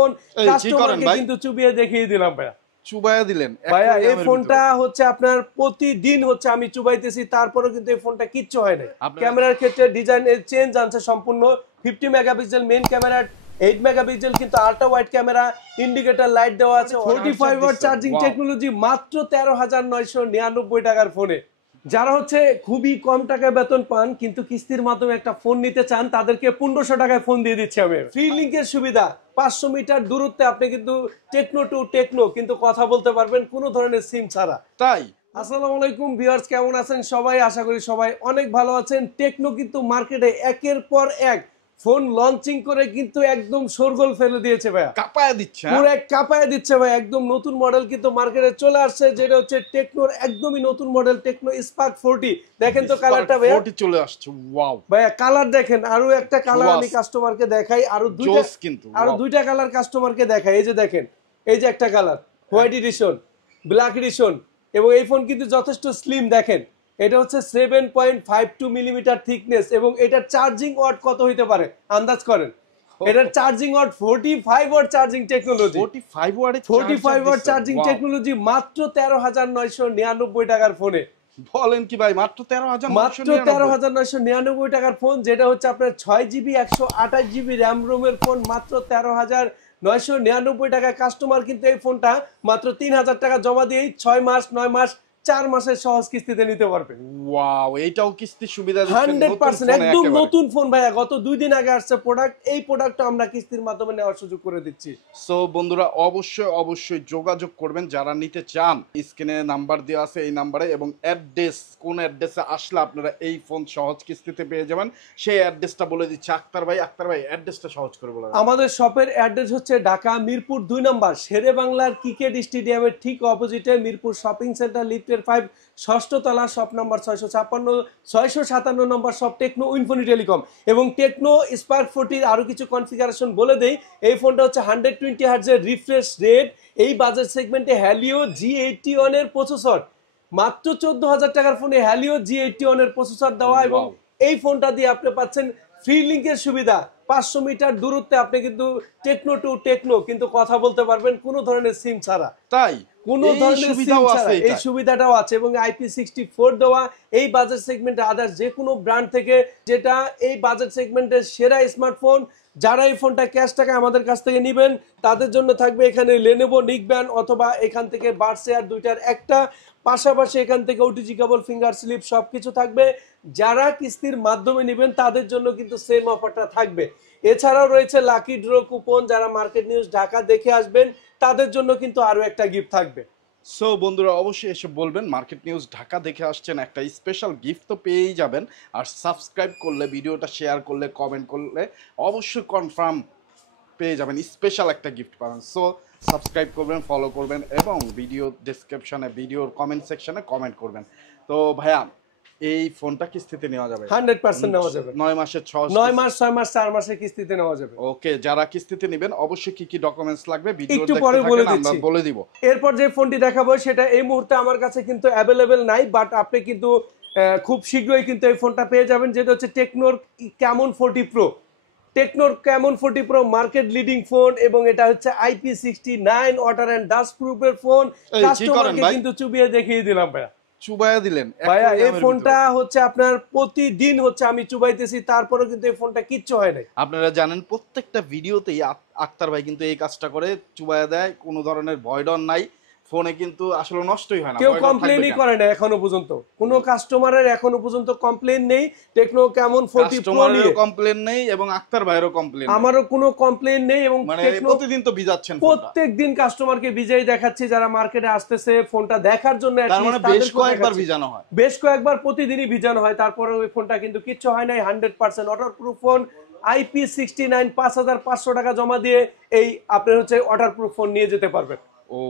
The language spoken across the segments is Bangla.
ফোন কাস্টমারকে কিন্তু চুবিয়ে দেখিয়ে দিলাম ভাইয়া। চুবাইয়া দিলেন ভাইয়া। এই ফোনটা হচ্ছে আপনার প্রতিদিন হচ্ছে আমি চুবাইতেছি, তারপরেও কিন্তু এই ফোনটা কিচ্ছু হয় না। ক্যামেরার ক্ষেত্রে ডিজাইনের চেঞ্জ আনছে সম্পূর্ণ। 50 মেগাপিক্সেল মেইন ক্যামেরা, 8 মেগাপিক্সেল কিন্তু ultra wide camera, indicator light দেওয়া আছে, 45 ওয়াট চার্জিং টেকনোলজি, মাত্র 13,999 টাকার ফোনে। যারা হচ্ছে খুবই কম টাকায় বেতন পান কিন্তু কিস্তির মাধ্যমে একটা ফোন নিতে চান, তাদেরকে 1500 টাকায় ফোন দিয়ে দিচ্ছি আমি। ফ্রি লিংকের সুবিধা, 500 মিটার দূরত্বে আপনি কিন্তু টেকনো টু টেকনো কিন্তু কথা বলতে পারবেন কোনো ধরনের সিম ছাড়া। তাই আসসালামু আলাইকুম ভিউয়ার্স, কেমন আছেন সবাই? আশা করি সবাই অনেক ভালো আছেন। টেকনো কিন্তু মার্কেটে একের পর এক ফোন লঞ্চিং করে কিন্তু একদম শোরগোল ফেলে দিয়েছে ভাইয়া, কাঁপায় দিচ্ছে, পুরো কাঁপায় দিচ্ছে ভাই। একদম নতুন মডেল কিন্তু মার্কেটে চলে আসছে, যেটা হচ্ছে টেকনোর একদমই নতুন মডেল টেকনো স্পার্ক 40। দেখেন তো কালারটা ভাইয়া, 40 চলে আসছে। ওয়াও ভাইয়া কালার দেখেন, আরো একটা কালার আমি কাস্টমারকে দেখাই, আরো দুইটা কালার কাস্টমারকে দেখাই। এই যে দেখেন, এই যে একটা colour white addition, black addition, এবং এই ফোন কিন্তু যথেষ্ট স্লিম। দেখেন এটা হচ্ছে 7.52 মিলিমিটার থিকনেস, এবং এটার চার্জিং ওয়াট কত হইতে পারে আন্দাজ করেন? এটার charging watt 45 watt charging technology, 45 watt charging technology, মাত্র 13,999 টাকার ফোনে। বলেন কি ভাই, মাত্র 13,999 টাকার ফোন, যেটা হচ্ছে আপনার 6GB 128GB র্যাম রোমের ফোন, মাত্র 13,999 টাকায়। কাস্টমার কিন্তু এই ফোনটা মাত্র 3,000 টাকা জমা দিয়ে 6 মাস 9 মাস 4 মাসের সহজ কিস্তিতে নিতে পারবে। ওয়াও, এইটাও কিস্তির সুবিধা দিচ্ছেন 100%, একদম নতুন ফোন ভাইয়া, গত 2 দিন আগে আসছে প্রোডাক্ট। এই প্রোডাক্টটা আমরা কিস্তির মাধ্যমে নেওয়ার সুযোগ করে দিচ্ছি। সো বন্ধুরা অবশ্যই যোগাযোগ করবেন যারা নিতে চান। স্ক্রিনে নাম্বার দেওয়া আছে, এই নাম্বারে, এবং অ্যাড্রেস, কোন অ্যাড্রেসে আসলে আপনারা এই ফোন সহজ কিস্তিতে পেয়ে যাবেন সেই অ্যাড্রেসটা বলে দিচ্ছে আক্তার ভাই। অ্যাড্রেসটা সহজ করে বলেন। আমাদের শপের অ্যাড্রেস হচ্ছে ঢাকা মিরপুর 2 নম্বর শেরে বাংলার ক্রিকেট স্টেডিয়ামের ঠিক অপোজিটে, মিরপুর শপিং সেন্টার লিফটের 5 ষষ্ঠ তলা, শপ নাম্বার 657 নম্বর শপ, টেকনো ইনফিনিটি টেলিকম। এবং টেকনো স্পার্ক 40 আরো কিছু কনফিগারেশন বলে দেই। এই ফোনটা হচ্ছে 120 হার্টজের রিফ্রেশ রেট, এই বাজেট সেগমেন্টে হ্যালিও G81 এর প্রসেসর, মাত্র 14,000 টাকার ফোনে হ্যালিও G81 এর প্রসেসর দেওয়া। এবং এই ফোনটা দিয়ে আপনি পাচ্ছেন ফ্রি লিংকের সুবিধা, 500 মিটার দূরত্বে আপনি কিন্তু টেকনো টু টেকনো কিন্তু কথা বলতে পারবেন কোনো ধরনের সিম ছাড়া। তাই কোনো ধরনের সিম ছাড়া এই সুবিধাটাও আছে, এবং IP64 দেওয়া। এই বাজেট সেগমেন্টে আদার্স যে কোনো ব্র্যান্ড থেকে, যেটা এই বাজেট সেগমেন্টের সেরা স্মার্টফোন। যারা এই ফোনটা ক্যাশ টাকা আমাদের কাছ থেকে নেবেন তাদের জন্য থাকবে এখানে লেনোভো নিকব্যান্ড, অথবা এখান থেকে বাডস এয়ার দুইটার একটা, পাশাপাশি এখান থেকে ওটিজি কেবল, ফিঙ্গার স্লিপ সবকিছু থাকবে। যারা কিস্তির মাধ্যমে নেবেন তাদের জন্য কিন্তু সেম অফারটা থাকবে। এছাড়াও রয়েছে লাকি ড্র কুপন, যারা মার্কেট নিউজ ঢাকা দেখে আসবেন তাদের জন্য কিন্তু আরো একটা গিফট থাকবে। সো বন্ধুরা অবশ্যই এসে বলবেন মার্কেট নিউজ ঢাকা দেখে আসছেন, একটা স্পেশাল গিফট তো পেয়েই যাবেন। আর সাবস্ক্রাইব করলে, ভিডিওটা শেয়ার করলে, কমেন্ট করলে অবশ্যই কনফার্ম পেয়ে যাবেন, স্পেশাল একটা গিফট পাবেন। সো সাবস্ক্রাইব করবেন, ফলো করবেন, এবং ভিডিও ডেসক্রিপশনে, ভিডিওর কমেন্ট সেকশনে কমেন্ট করবেন। তো ভাইয়া এই ফোনটা কিস্তিতে নেওয়া যাবে? 100% নেওয়া যাবে। 9 মাসের 9 মাস 6 মাস 4 মাসের কিস্তিতে নেওয়া যাবে। ওকে, যারা কিস্তিতে নেবেন অবশ্যই কি কি ডকুমেন্টস লাগবে ভিডিও একটু পরে আমরা বলে দিব। এরপর যে ফোনটি দেখাবো সেটা এই মুহূর্তে আমার কাছে কিন্তু অ্যাভেলেবেল নাই, বাট আপনি কিন্তু খুব শীঘ্রই কিন্তু এই ফোনটা পেয়ে যাবেন, যেটা হচ্ছে টেকনোর ক্যামন 40 প্রো। টেকনোর Camon 40 Pro market leading phone, এবং এটা হচ্ছে IP69 ওয়াটার এন্ড ডাস্ট প্রুফের ফোন। কাস্টমারকে কিন্তু চুবিয়ে দেখিয়ে দিলাম ভাইয়া, চুবাইয়া দিলেন ভাইয়া। এই ফোনটা হচ্ছে আপনার প্রতিদিন হচ্ছে আমি চুবাইতেছি, তারপরেও কিন্তু এই ফোনটা কিচ্ছু হয় না। আপনারা জানেন প্রত্যেকটা ভিডিওতেই আক্তার ভাই কিন্তু এই কাজটা করে, চুবাইয়া দেয়, কোনো ধরনের ভয় ডর নাই। ফোনে কিন্তু আসলে নষ্টই হয় না, কেউ কমপ্লেইনই করে না এখনো পর্যন্ত, কোনো কাস্টমারের এখনো পর্যন্ত কমপ্লেইন নেই। টেকনো কেমন 40 প্রো নিয়ে কমপ্লেইন নেই, এবং আক্তার ভাইয়েরও কমপ্লেইন, আমারও কোনো কমপ্লেইন নেই। এবং মানে প্রতিদিন তো ভিজাচ্ছেন, প্রত্যেকদিন কাস্টমারকে ভিজাই দেখাচ্ছি যারা মার্কেটে আসতেছে ফোনটা দেখার জন্য। তার মানে বেশ কয়েকবার ভিজানো হয়, বেশ কয়েকবার প্রতিদিনই ভিজানো হয়, তারপরে ওই ফোনটা কিন্তু কিচ্ছু হয় নাই। 100% ওয়াটারপ্রুফ ফোন, IP69, 5,500 টাকা জমা দিয়ে এই আপনি হচ্ছে ওয়াটারপ্রুফ ফোন নিয়ে যেতে পারবেন। ও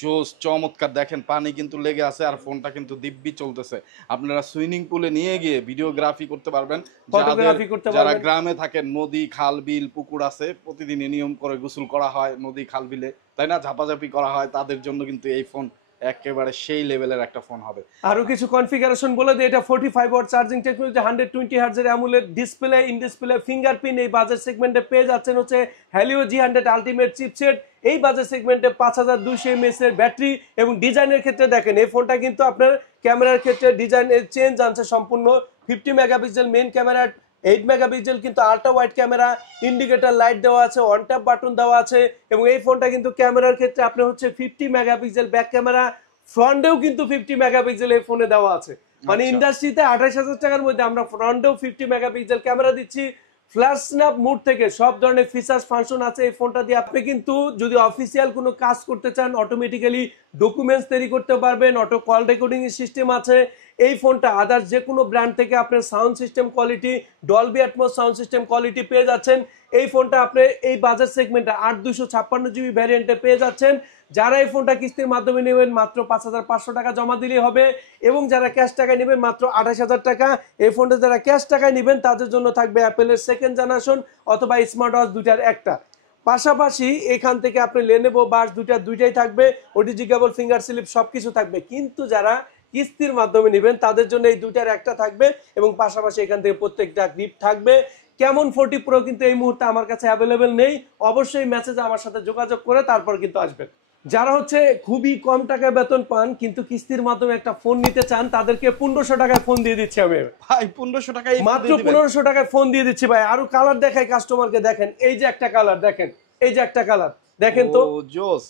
জোস, চমৎকার। দেখেন পানি কিন্তু লেগে আছে, আর ফোনটা কিন্তু দিব্যি চলতেছে। আপনারা সুইমিং পুলে নিয়ে গিয়ে ভিডিওগ্রাফি করতে পারবেন, ফটোগ্রাফি করতে পারবেন। যারা গ্রামে থাকেন, নদী খাল বিল পুকুর আছে, প্রতিদিন নিয়ম করে গোসল করা হয় নদী খাল বিলে, তাই না, ঝাপাঝাপি করা হয়, তাদের জন্য কিন্তু এই ফোন একেবারে সেই লেভেলের একটা ফোন হবে। আরো কিছু কনফিগারেশন বলে দিই, এটা 45 ওয়াট চার্জিং টেকনোলজি, 120 হার্টজের AMOLED display, in display fingerprint. এই বাজেট সেগমেন্টে পেয়ে যাচ্ছেন হচ্ছে Helio G100 আলটিমেট চিপসেট। এই বাজেট সেগমেন্টে 5200 mAh এর ব্যাটারি। এবং ডিজাইনের ক্ষেত্রে দেখেন এই ফোনটা কিন্তু আপনার ক্যামেরার ক্ষেত্রে ডিজাইনের চেঞ্জ আনছে সম্পূর্ণ। 50 মেগাপিক্সেল মেইন ক্যামেরা, 8 মেগাপিক্সেল কিন্তু ultra wide camera, indicator light দেওয়া আছে, অন ট্যাপ বাটন দেওয়া আছে। এবং এই ফোনটা কিন্তু ক্যামেরার ক্ষেত্রে আপনার হচ্ছে 50 মেগাপিক্সেল ব্যাক ক্যামেরা, ফ্রন্টেও কিন্তু 50 মেগাপিক্সেল এই ফোনে দেওয়া আছে। মানে ইন্ডাস্ট্রিতে 28,000 টাকার মধ্যে আমরা ফ্রন্টেও 50 মেগাপিক্সেল ক্যামেরা দিচ্ছি। ফ্ল্যাশ স্ন্যাপ মুড থেকে সব ধরনের ফিচার্স ফাংশন আছে এই ফোনটা দিয়ে। আপনি কিন্তু যদি অফিসিয়াল কোনো কাজ করতে চান অটোমেটিক্যালি ডকুমেন্টস তৈরি করতে পারবেন, অটো কল রেকর্ডিং সিস্টেম আছে। এই ফোনটা আদার্স যে কোনো ব্র্যান্ড থেকে আপনার sound system quality, Dolby atoms sound system quality পেয়ে যাচ্ছেন। এই ফোনটা আপনি এই বাজেট সেগমেন্টে 8256 জিবি ভ্যারিয়েন্টে পেয়ে যাচ্ছেন। যারা এই ফোনটা কিস্তির মাধ্যমে নেবেন মাত্র 5500 টাকা জমা দিলেই হবে। এবং যারা ক্যাশ টাকায় নেবেন মাত্র 28,000 টাকা। এই ফোনটা যারা ক্যাশ টাকায় নেবেন তাদের জন্য থাকবে অ্যাপেলের সেকেন্ড জেনারেশন অথবা স্মার্ট ওয়াচ দুইটার একটা। পাশাপাশি এখান থেকে আপনি লেনোভো বাস দুইটাই থাকবে, ওটিজি কেবল, ফিঙ্গার স্লিপ সবকিছু থাকবে। কিন্তু যারা কিস্তির মাধ্যমে নেবেন তাদের জন্য এই দুইটার একটা থাকবে এবং পাশাপাশি এখান থেকে প্রত্যেকটা গিফট থাকবে। কেমন 40 প্রো কিন্তু এই মুহূর্তে আমার কাছে অ্যাভেলেবেল নেই, অবশ্যই মেসেজে আমার সাথে যোগাযোগ করে তারপর কিন্তু আসবেন। যারা হচ্ছে খুবই কম টাকায় বেতন পান কিন্তু কিস্তির মাধ্যমে একটা ফোন নিতে চান তাদেরকে 1500 টাকায় ফোন দিয়ে দিচ্ছি আমি ভাই। 1500 টাকায় মাত্র 1500 টাকায় ফোন দিয়ে দিচ্ছি ভাই। আরো কালার দেখাই কাস্টমারকে, দেখেন এই যে একটা কালার, দেখেন এই যে একটা কালার, দেখেন তো জোস,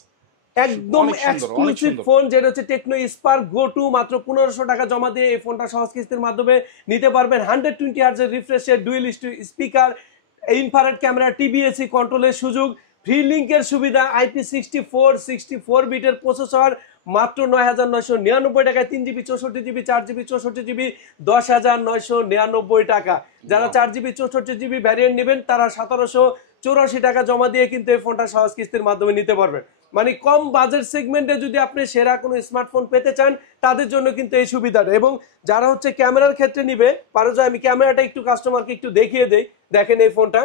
একদম এক্সক্লুসিভ ফোন যেটা হচ্ছে টেকনো স্পার্ক গো 2। মাত্র 1500 টাকা জমা দিয়ে এই ফোনটা সহজ কিস্তির মাধ্যমে নিতে পারবেন। 120 হার্টজের রিফ্রেশের ডুয়েল স্পিকার, ইনফ্রারেড ক্যামেরা, টিবিএসি কন্ট্রোলের সুযোগ, ফ্রি লিংকের সুবিধা, IP64 বিটের প্রসেসর, মাত্র 9999 টাকায় 3GB 64GB 4GB 64GB 10,999 টাকা। যারা 4GB 64GB ভ্যারিয়েন্ট নেবেন তারা 1784 টাকা জমা দিয়ে কিন্তু এই ফোনটা সহজ কিস্তির মাধ্যমে নিতে পারবেন। মানে কম বাজেট সেগমেন্টে যদি আপনি সেরা কোনো স্মার্টফোন পেতে চান তাদের জন্য কিন্তু এই সুবিধাটা। এবং যারা হচ্ছে ক্যামেরার ক্ষেত্রে নিবে পারো যে আমি ক্যামেরাটা একটু কাস্টমারকে একটু দেখিয়ে দেই, দেখেন এই ফোনটা।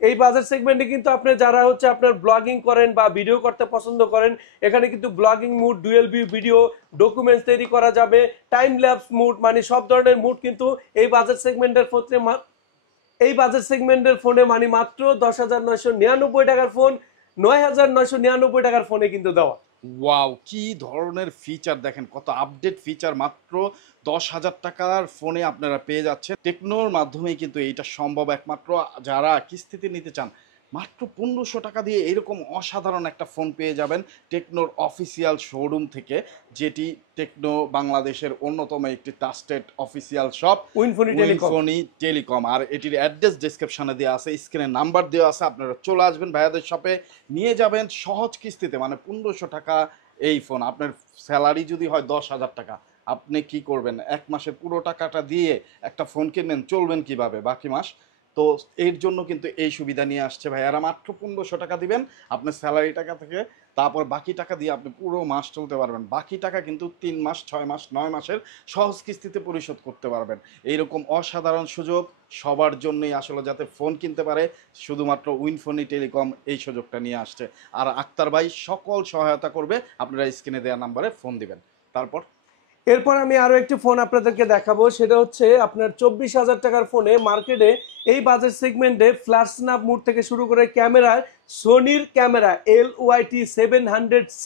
এই বাজেট সেগমেন্টে কিন্তু আপনি যারা হচ্ছে আপনার ব্লগিং করেন বা ভিডিও করতে পছন্দ করেন এখানে কিন্তু blogging mode, dual view video, documents তৈরি করা যাবে, টাইম ল্যাপস মুড, মানে সব ধরনের মুড কিন্তু এই বাজেট সেগমেন্টের ফোনে মানে মাত্র 10,999 টাকার ফোন, 9,999 টাকার ফোনে কিন্তু দেওয়া। ওয়াও, কি ধরনের ফিচার দেখেন, কত আপডেট ফিচার মাত্র 10,000 টাকার ফোনে আপনারা পেয়ে যাচ্ছেন। টেকনোর মাধ্যমেই কিন্তু এইটা সম্ভব। একমাত্র যারা কিস্তিতে নিতে চান মাত্র 1500 টাকা দিয়ে এরকম অসাধারণ একটা ফোন পেয়ে যাবেন টেকনোর অফিসিয়াল শোরুম থেকে, যেটি টেকনো বাংলাদেশের অন্যতম একটি ট্রাস্টেড অফিসিয়াল শপ উইনফোনি টেলিকম। আর এটির অ্যাড্রেস ডেসক্রিপশনে দেওয়া আছে, স্ক্রিনে নাম্বার দেওয়া আছে, আপনারা চলে আসবেন ভাইয়াদের শপে, নিয়ে যাবেন সহজ কিস্তিতে। মানে 1500 টাকা এই ফোন, আপনার স্যালারি যদি হয় 10,000 টাকা, আপনি কি করবেন? এক মাসের পুরো টাকাটা দিয়ে একটা ফোন কিনবেন, চলবেন কিভাবে বাকি মাস? তো এর জন্য কিন্তু এই সুবিধা নিয়ে আসছে ভাইয়ারা। মাত্র 1500 টাকা দিবেন আপনার স্যালারি টাকা থেকে, তারপর বাকি টাকা দিয়ে আপনি পুরো মাস চলতে পারবেন। বাকি টাকা কিন্তু 3 মাস, 6 মাস, 9 মাসের সহজ কিস্তিতে পরিশোধ করতে পারবেন। এইরকম অসাধারণ সুযোগ সবার জন্যই আসলে যাতে ফোন কিনতে পারে, শুধুমাত্র উইনফোনি টেলিকম এই সুযোগটা নিয়ে আসছে। আর আক্তার ভাই সকল সহায়তা করবে, আপনারা স্ক্রিনে দেওয়া নাম্বারে ফোন দিবেন। তারপর এরপর আমি আরো একটি ফোন আপনাদেরকে দেখাবো, সেটা হচ্ছে আপনার 24,000 টাকার ফোনে মার্কেটে এই বাজেট সেগমেন্টে ফ্ল্যাশ স্ন্যাপ মুড থেকে শুরু করে ক্যামেরার সোনির ক্যামেরা LYT 700C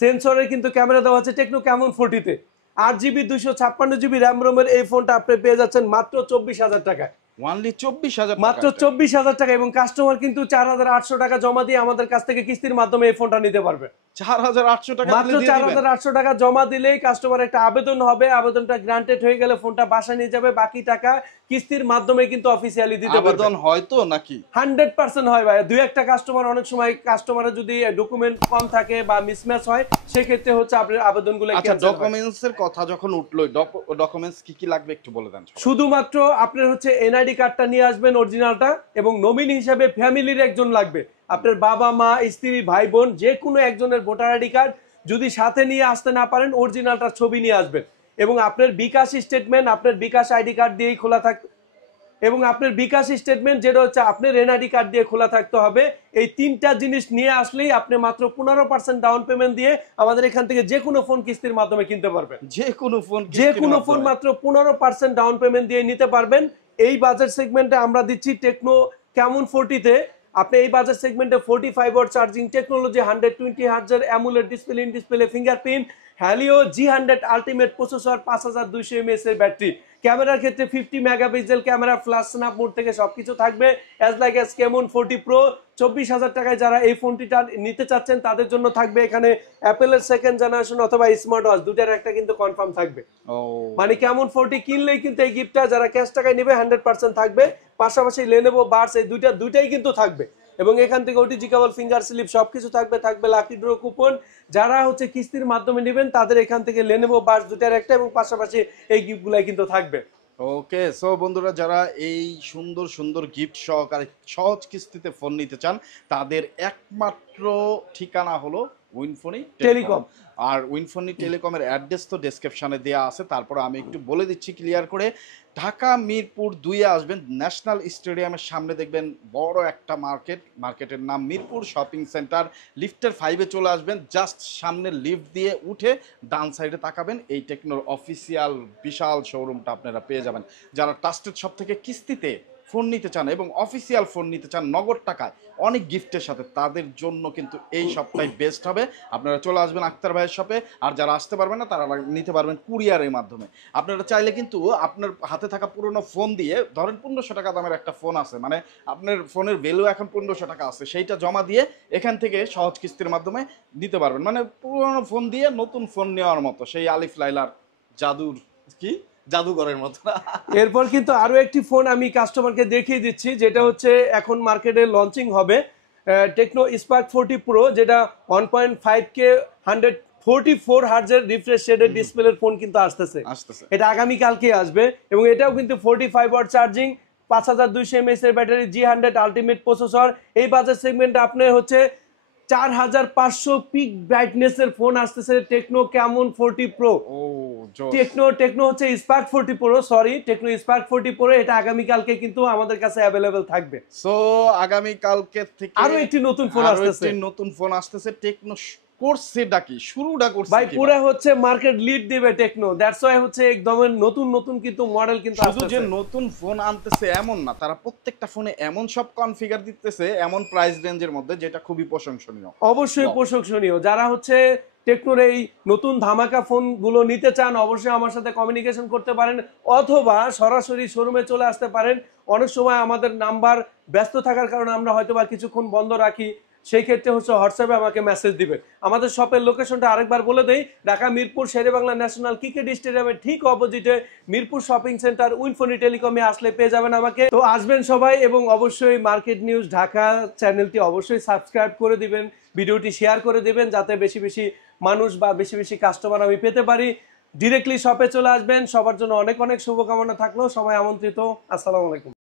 সেন্সরের কিন্তু ক্যামেরা দেওয়া আছে techno Camon 40-তে। 8GB 256GB RAM রোমের এই ফোনটা আপনি পেয়ে যাচ্ছেন মাত্র 24,000 টাকায়। ওনলি 24,000, মাত্র 24,000 টাকা। এবং কাস্টমার কিন্তু 4,800 টাকা জমা দিয়ে আমাদের কাছ থেকে কিস্তির মাধ্যমে এই ফোনটা নিতে পারবে। 4,800 টাকা মাত্র 4,800 টাকা জমা দিলেই কাস্টমার একটা আবেদন হবে, আবেদনটা গ্রান্টেড হয়ে গেলে ফোনটা বাসায় নিয়ে যাবে, বাকি টাকা কিস্তির মাধ্যমে কিন্তু অফিসিয়ালি দিতে পারবে। আবেদন হয় তো নাকি? 100% হয় ভাই। দুই একটা কাস্টমার, অনেক সময় কাস্টমারের যদি ডকুমেন্ট কম থাকে বা মিসম্যাচ হয় সেক্ষেত্রে হচ্ছে আপনার আবেদনগুলো আচ্ছা, ডকুমেন্টসের কথা যখন উঠলো, ডকুমেন্টস কি কি লাগবে একটু বলে দেন। শুধুমাত্র আপনার হচ্ছে এনআইডি কার্ডটা নিয়ে আসবেন অরিজিনালটা, এবং নমিনি হিসাবে ফ্যামিলির একজন লাগবে, আপনার বাবা মা স্ত্রী ভাই বোন যে কোনো একজনের ভোটার আইডি কার্ড। যদি সাথে নিয়ে আসতে না পারেন অরিজিনালটার ছবি নিয়ে আসবেন। এবং আপনার বিকাশ স্টেটমেন্ট আপনার বিকাশ আইডি কার্ড দিয়েই খোলা থাকবে। এবং আপনার বিকাশ স্টেটমেন্ট, যেটা হচ্ছে আপনার এনআইডি কার্ড দিয়ে খোলা থাকতে হবে। এই তিনটা জিনিস নিয়ে আসলেই আপনি মাত্র 15% ডাউন পেমেন্ট দিয়ে আমাদের এখান থেকে যে কোনো ফোন কিস্তির মাধ্যমে কিনতে পারবেন। যে কোনো ফোন মাত্র 15% ডাউন পেমেন্ট দিয়ে নিতে পারবেন। এই বাজেট সেগমেন্টে আমরা দিচ্ছি টেকনো ক্যামন 40-তে আপনি এই বাজেট সেগমেন্টে 45 ওয়াট চার্জিং টেকনোলজি, 120 হার্টজের AMOLED display, in display fingerprint, Helio G100 ultimate processor, 5200 mAh এর ব্যাটারি। ক্যামেরার ক্ষেত্রে 50 megapixel camera, flash snap mode থেকে সবকিছু থাকবে as like as Camon 40 Pro. 24,000 টাকায় যারা এই ফোনটিটা নিতে চাচ্ছেন তাদের জন্য থাকবে এখানে অ্যাপেলের সেকেন্ড জেনারেশন অথবা স্মার্ট ওয়াচ, দুটার একটা কিন্তু কনফার্ম থাকবে। মানে ক্যামন 40 কিনলেই কিন্তু এই গিফটটা যারা ক্যাশ টাকায় নেবে 100% থাকবে। পাশাপাশি লেনোভো বাডস, এই দুইটাই কিন্তু থাকবে। এবং এখান থেকে ওটিজি কেবল, ফিঙ্গার স্লিপ সবকিছু থাকবে লাকি ড্র কুপন। যারা হচ্ছে কিস্তির মাধ্যমে নেবেন তাদের এখান থেকে লেনোভো বাডস দুটার একটা, এবং পাশাপাশি এই গিফটগুলাই কিন্তু থাকবে। ওকে, সো বন্ধুরা যারা এই সুন্দর সুন্দর গিফট সহকারে সহজ কিস্তিতে ফোন নিতে চান তাদের একমাত্র ঠিকানা হলো উইনফোনি টেলিকম। আর উইনফোনি টেলিকমের অ্যাড্রেস তো ডেসক্রিপশনে দেওয়া আছে, তারপর আমি একটু বলে দিচ্ছি ক্লিয়ার করে। ঢাকা মিরপুর 2-এ আসবেন, ন্যাশনাল স্টেডিয়ামের সামনে দেখবেন বড় একটা মার্কেটের নাম মিরপুর শপিং সেন্টার। লিফটের 5-এ চলে আসবেন, জাস্ট সামনে লিফট দিয়ে উঠে ডান সাইডে তাকাবেন, এই টেকনোর অফিসিয়াল বিশাল শোরুমটা আপনারা পেয়ে যাবেন। যারা ট্রাস্টেড শপ থেকে কিস্তিতে ফোন নিতে চান এবং অফিসিয়াল ফোন নিতে চান নগদ টাকায় অনেক গিফটের সাথে, তাদের জন্য কিন্তু এই শপটাই বেস্ট হবে। আপনারা চলে আসবেন আক্তার ভাইয়ের শপে। আর যারা আসতে পারবেন না তারা নিতে পারবেন কুরিয়ারের মাধ্যমে। আপনারা চাইলে কিন্তু আপনার হাতে থাকা পুরোনো ফোন দিয়ে, ধরেন 1500 টাকা দামের একটা ফোন আছে, মানে আপনার ফোনের ভ্যালু এখন 1500 টাকা আছে, সেইটা জমা দিয়ে এখান থেকে সহজ কিস্তির মাধ্যমে নিতে পারবেন। মানে পুরোনো ফোন দিয়ে নতুন ফোন নেওয়ার মতো, সেই আলিফ লাইলার জাদুঘরের মতো। এরপর কিন্তু আরো একটি ফোন আমি কাস্টমারকে দেখিয়ে দিচ্ছি, যেটা হচ্ছে এখন মার্কেটে লঞ্চিং হবে, টেকনো স্পার্ক 40 প্রো, যেটা 1.5K 144 হার্টজের রিফ্রেশ শেডের ডিসপ্লের ফোন কিন্তু আসতেছে। এটা আগামী কালকে আসবে, এবং এটাও কিন্তু 45 ওয়াট চার্জিং, 5200 mAh এর ব্যাটারি, G100 আলটিমেট প্রসেসর। এই বাজেট সেগমেন্টে আপনার হচ্ছে 4500 পিক ব্রাইটনেসের ফোন আসতেছে টেকনো ক্যামন 40 প্রো। টেকনো হচ্ছে spark 40 pro, sorry Tecno Spark 40 pro. এটা আগামী কালকে কিন্তু আমাদের কাছে অ্যাভেলেবেল থাকবে। সো আগামী কালকে থেকে আরো একটি নতুন ফোন আসতেছে। টেকনো করছেটা কি, শুরুটা করছে ভাই পুরো হচ্ছে মার্কেট লিড দিবে টেকনো, দ্যাটস ওয়াই হচ্ছে একদম নতুন কিন্তু মডেল কিন্তু শুধু যে নতুন ফোন আনতেছে এমন না, তারা প্রত্যেকটা ফোনে এমন সব কনফিগার দিতেছে এমন প্রাইস রেঞ্জের মধ্যে, যেটা খুবই প্রশংসনীয়। অবশ্যই প্রশংসনীয়। যারা হচ্ছে টেকনোর এই নতুন ধামাকা ফোন গুলো নিতে চান অবশ্যই আমার সাথে কমিউনিকেশন করতে পারেন, অথবা সরাসরি শোরুমে চলে আসতে পারেন। অনেক সময় আমাদের নাম্বার ব্যস্ত থাকার কারণে আমরা হয়তো বা কিছুক্ষণ বন্ধ রাখি, সেই ক্ষেত্রে হচ্ছে হোয়াটসঅ্যাপে আমাকে মেসেজ দিবেন। আমাদের শপের লোকেশনটা আরেকবার বলে দেই, ঢাকা মিরপুর শেরেবাংলা ন্যাশনাল ক্রিকেট স্টেডিয়ামের ঠিক অপোজিটে মিরপুর শপিং সেন্টার, উইনফোনি টেলিকমে আসলে পেয়ে যাবেন আমাকে। তো আসবেন সবাই, এবং অবশ্যই মার্কেট নিউজ ঢাকা চ্যানেলটি অবশ্যই সাবস্ক্রাইব করে দিবেন, ভিডিওটি শেয়ার করে দিবেন, যাতে বেশি বেশি মানুষ বা বেশি কাস্টমার আমি পেতে পারি। ডিরেক্টলি শপে চলে আসবেন। সবার জন্য অনেক শুভকামনা থাকলো, সবাই আমন্ত্রিত। আসসালামু আলাইকুম।